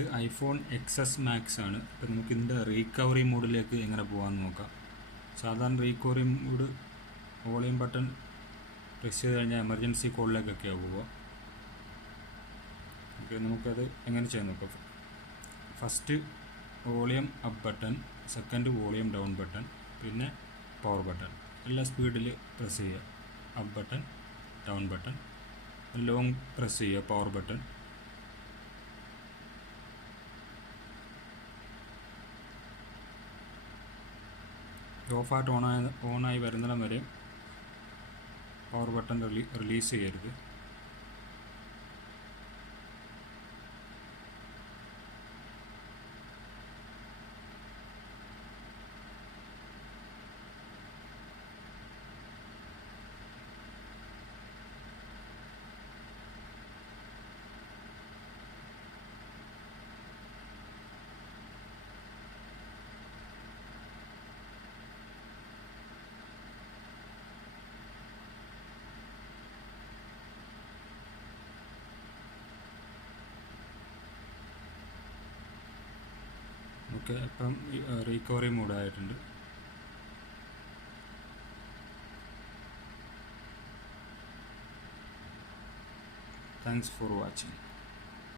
ഇത് iPhone X max ആണ്. അപ്പോൾ നമുക്ക് ഇതിൻ്റെ റീകവറി മോഡിലേക്ക് എങ്ങനെ പോകാമെന്ന് നോക്കാം. സാധാരണ recovery mode volume button press ചെയ്ത് കഴിഞ്ഞാൽ എമർജൻസി കോളിലേക്കൊക്കെയാണ് പോവുക. ഓക്കെ, നമുക്കത് എങ്ങനെ ചെയ്യാൻ നോക്കാം. First volume up button, second volume down button, പിന്നെ പവർ ബട്ടൺ എല്ലാ സ്പീഡിൽ പ്രസ് ചെയ്യുക. Up button, down button, long press ചെയ്യുക പവർ ബട്ടൺ. ഓഫായിട്ട് ഓണായി വരുന്നിടം വരെ പവർ ബട്ടൺ റിലീസ് ചെയ്യരുത്. ഓക്കെ, അപ്പം റീകവറി മോഡായിട്ടുണ്ട്. Thanks for watching.